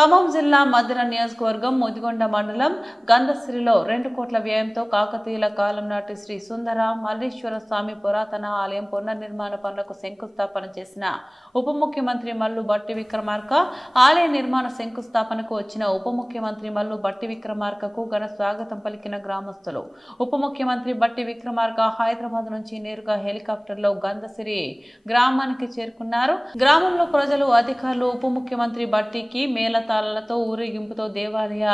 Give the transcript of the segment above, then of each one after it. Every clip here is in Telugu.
ఖమ్మం జిల్లా మద్దెల నియోజకవర్గం ముదిగొండ మండలం గంధశ్రీలో 2 కోట్ల వ్యయంతో కాకతీయుల కాలం నాటి శ్రీ సుందర మల్లేశ్వర స్వామి పురాతన ఆలయం పునర్నిర్మాణ పనులకు శంకుస్థాపన చేసిన ఉప ముఖ్యమంత్రి మల్లు భట్టి విక్రమార్క ఆలయ నిర్మాణ శంకుస్థాపనకు వచ్చిన ఉప ముఖ్యమంత్రి మల్లు భట్టి విక్రమార్కకు ఘన స్వాగతం పలికిన గ్రామస్తులు. ఉప ముఖ్యమంత్రి భట్టి విక్రమార్క హైదరాబాద్ నుంచి నేరుగా హెలికాప్టర్లో గంధశ్రీ గ్రామానికి చేరుకున్నారు. గ్రామంలో ప్రజలు, అధికారులు ఉప ముఖ్యమంత్రి భట్టికి మేళతాళాలతో ఊరేగింపుతో దేవాలయ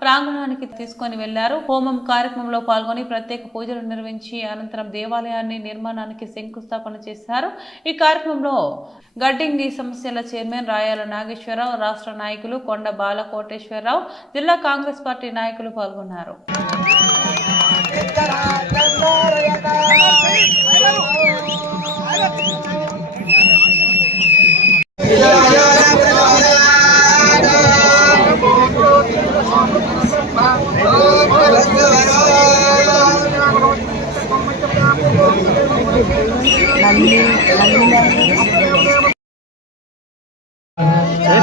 ప్రాంగణానికి తీసుకొని వెళ్లారు. హోమం కార్యక్రమంలో పాల్గొని ప్రత్యేక పూజలు నిర్వహించి అనంతరం దేవాలయాన్ని నిర్మాణానికి శంకుస్థాపన చేశారు. ఈ కార్యక్రమంలో గడ్డింగి సమస్యల చైర్మన్ రాయాల నాగేశ్వరరావు, రాష్ట్ర నాయకులు కొండ బాలకోటేశ్వరరావు, జిల్లా కాంగ్రెస్ పార్టీ నాయకులు పాల్గొన్నారు.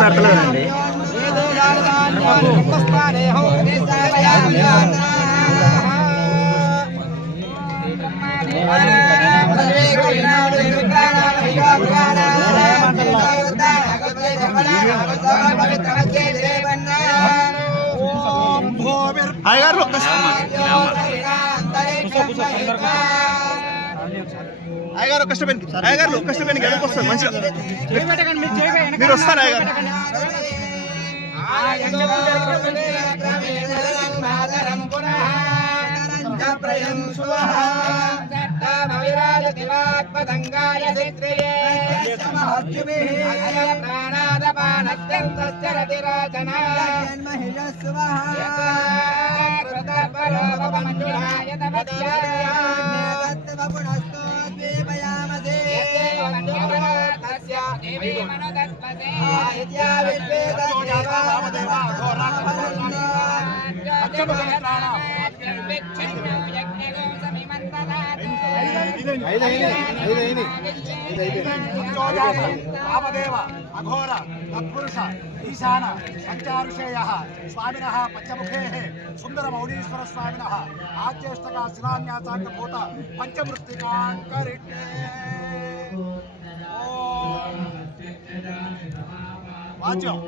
పడతలేదండి. అయ్యగారు కష్టపడి అయ్యగారు కష్టపడి గడప వస్తారు మంచిగా మీరు వస్తారు అయ్యగారు. వామదేవ అఘోర తత్పురుష ఈశాన సంచారుషేయః స్వామినః పంచముఖేః సుందర మౌళీశ్వర స్వామినః ఆజ్యేష్టక శిలాన్యాసాంగభూత పంచమృత్తికాంకరిణ్యే వాచ్యం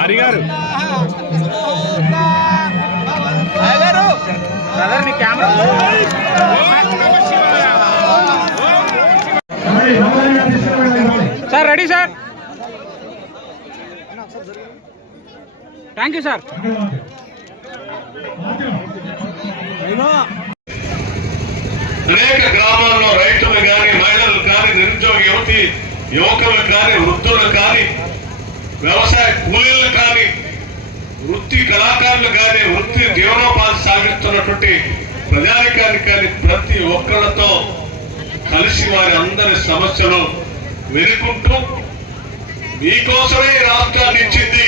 హరిగారు sir ready sir. Thank you sir. అనేక గ్రామాల్లో రైతులు కానీ, మహిళలు కానీ, నిరుద్యోగ యువకులు కానీ, వృద్ధులు కానీ, వ్యవసాయ కూలీలు కానీ, వృత్తి కళాకారులు కానీ, వృత్తి జీవనోపాధి సాగిస్తున్నటువంటి ప్రజానికానికి కానీ ప్రతి ఒక్కరితో కలిసి వారి అందరి సమస్యలు వెనుకుంటూ మీకోసమే రాష్ట్రాన్ని ఇచ్చింది,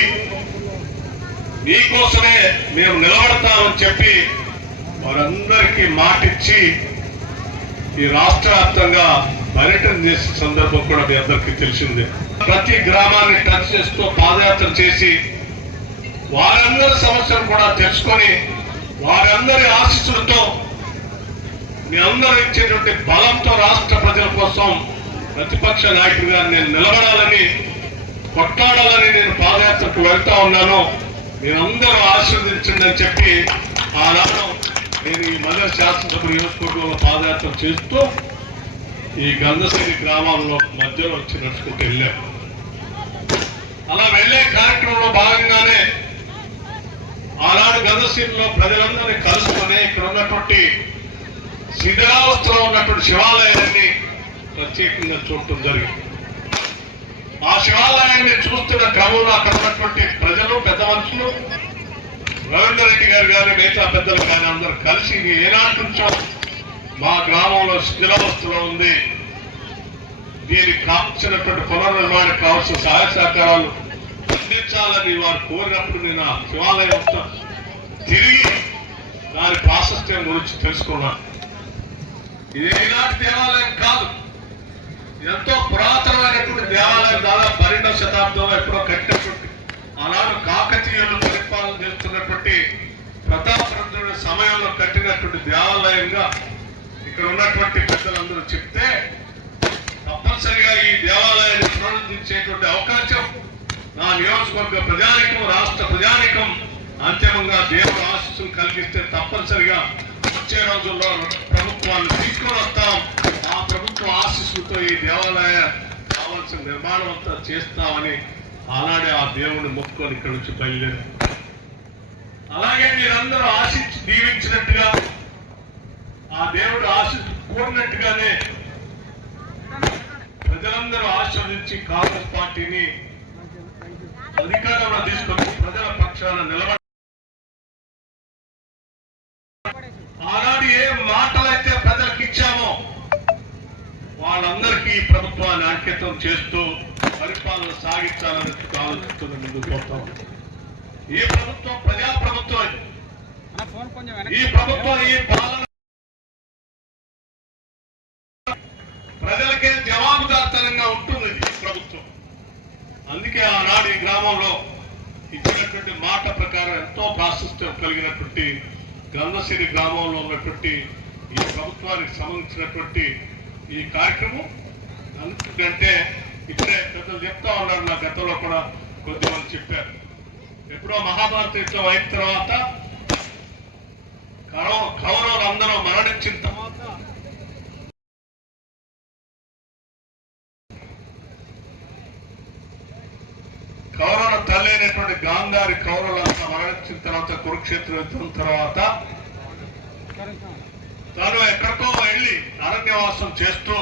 మీకోసమే మేము నిలబడతామని చెప్పి వారందరికీ మాటిచ్చి ఈ రాష్ట్ర వ్యాప్తంగా పర్యటన చేసే సందర్భం కూడా మీ అందరికీ తెలిసిందే. ప్రతి గ్రామాన్ని టచ్ చేస్తూ పాదయాత్ర చేసి వారందరి సమస్యలు కూడా తెలుసుకొని వారందరి ఆశీస్సులతో మీ అందరూ ఇచ్చేటువంటి బలంతో రాష్ట్ర ప్రజల కోసం ప్రతిపక్ష నాయకుడిగా నేను నిలబడాలని, కొట్లాడాలని నేను పాదయాత్రకు వెళ్తా ఉన్నాను. మీరందరూ ఆశీర్వదించండి అని చెప్పి ఆనాడు నేను ఈ మల్లె శాసనసభ నియోజకవర్గంలో పాదయాత్ర చేస్తూ ఈ గంధశ్రీ గ్రామాల్లో మధ్యలో వచ్చి నడుచుకుంటూ వెళ్ళాను. అలా వెళ్లే కార్యక్రమంలో భాగంగానే ఆనాడు గంధశ్రీలో ప్రజలందరినీ కలుసుకొని ఇక్కడ ఉన్నటువంటి శిథిలావస్థలో ఉన్నటువంటి శివాలయాన్ని ప్రత్యేకంగా చూడటం జరిగింది. ఆ శివాలయాన్ని చూస్తున్న క్రమంలో అక్కడ ఉన్నటువంటి ప్రజలు, పెద్ద మనుషులు, రవీందర్ రెడ్డి గారు మిగతా పెద్దలు కానీ అందరూ కలిసి ఏనాటి నుంచో మా గ్రామంలో శిథిలావస్థలో ఉంది, దీనికి కావాల్సినటువంటి పునర్నిర్మాణం కావాల్సిన సహాయ సహకారాలు అందించాలని వారు కోరినప్పుడు నేను ఆ శివాలయం తిరిగి దాని ప్రాశస్త్యం గురించి తెలుసుకున్నాను. ఇది ఈనాటి దేవాలయం కాదు, ఎంతో పురాతనమైనటువంటి దేవాలయం. దాదాపు 12వ శతాబ్దంలో ఎప్పుడో కట్టినటువంటి ఆనాడు కాకతీయులు పరిపాలన చేస్తున్నటువంటి ప్రతాపరుద్రుడి సమయంలో కట్టినటువంటి దేవాలయంగా ఇక్కడ ఉన్నటువంటి పెద్దలందరూ చెప్తే తప్పనిసరిగా ఈ దేవాలయాన్ని పునరుద్ధరించేటువంటి అవకాశం నా నియోజకవర్గ ప్రజానికం, రాష్ట్ర ప్రజానికం అంతిమంగా దేవుడు ఆశీస్సులు కలిగిస్తే తప్పనిసరిగా వచ్చే రోజుల్లో ప్రభుత్వాన్ని తీసుకొని వస్తాం. ఆ ప్రభుత్వ ఆశీస్సులతో ఈ దేవాలయ కావాల్సిన నిర్మాణం అంతా చేస్తామని ఆనాడే ఆ దేవుడిని మొక్కుకొని ఇక్కడ నుంచి బయలుదేరారు. అలాగే మీరందరూ ఆశించి దీవించినట్టుగా ఆ దేవుడు ఆశీస్సు కోరినట్టుగానే ప్రజలందరూ ఆశీర్వదించి కాంగ్రెస్ పార్టీని అధికారంలో తీసుకొని ప్రజల పక్షాన నిలబడి ఆనాడు ఏ మాటలైతే ప్రజలకు ఇచ్చామో వాళ్ళందరికీ ఈ ప్రభుత్వాన్ని అంకితం చేస్తూ పరిపాలన సాగించాలని ఆలోచిస్తున్న ముందుకు పోతాం. ఈ ప్రభుత్వం ప్రజాప్రభుత్వం, ఈ ప్రభుత్వం ఈ పాలన ప్రజలకే జవాబుదారితనంగా ఉంటుంది ఈ ప్రభుత్వం. అందుకే ఆనాడు ఈ గ్రామంలో ఇచ్చినటువంటి మాట ప్రకారం ఎంతో ప్రాశస్త్యం కలిగినటువంటి గంధశ్రీ గ్రామంలో ఉన్నటువంటి ఈ ప్రభుత్వానికి సంబంధించినటువంటి ఈ కార్యక్రమం ఎందుకంటే ఇప్పుడే పెద్దలు చెప్తా ఉన్నారు, నా గతంలో కూడా కొద్దిమంది చెప్పారు. ఎప్పుడో మహాభారత యుద్ధం అయిన తర్వాత కౌరవులు అందరూ మరణించిన తర్వాత కౌరవుల తల్లి అయినటువంటి గాంధారి కౌరవులంతా మరణించిన తర్వాత కురుక్షేత్ర యుద్ధం తర్వాత తను ఎక్కడికో వెళ్ళి అరణ్యవాసం చేస్తూ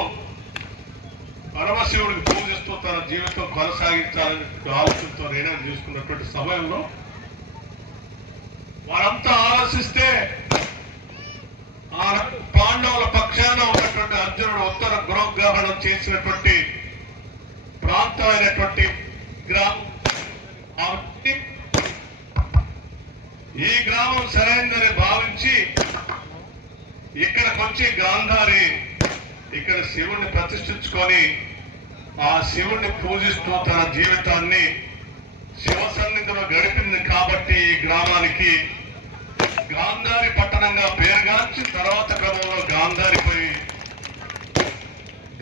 పరమశివుడికి పూజిస్తూ తన జీవితం కొనసాగించాలని ఆలోచనతో నిర్ణయం తీసుకున్నటువంటి సమయంలో వారంతా ఆలోచిస్తే ఆ పాండవుల పక్షాన ఉన్నటువంటి అర్జునుడు ఉత్తర గృహగ్రహణం చేసినటువంటి ప్రాంతమైనటువంటి గ్రామం, ఈ గ్రామం సరైనదని భావించి ఇక్కడికి వచ్చి గాంధారి ఇక్కడ శివుణ్ణి ప్రతిష్ఠించుకొని ఆ శివుణ్ణి పూజిస్తూ తన జీవితాన్ని శివ సన్నిధిలో గడిపింది. కాబట్టి ఈ గ్రామానికి గాంధారి పట్టణంగా పేరుగాంచి తర్వాత క్రమంలో గాంధారిపై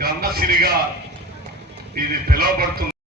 గంధసిరిగా ఇది పిలువబడుతుంది.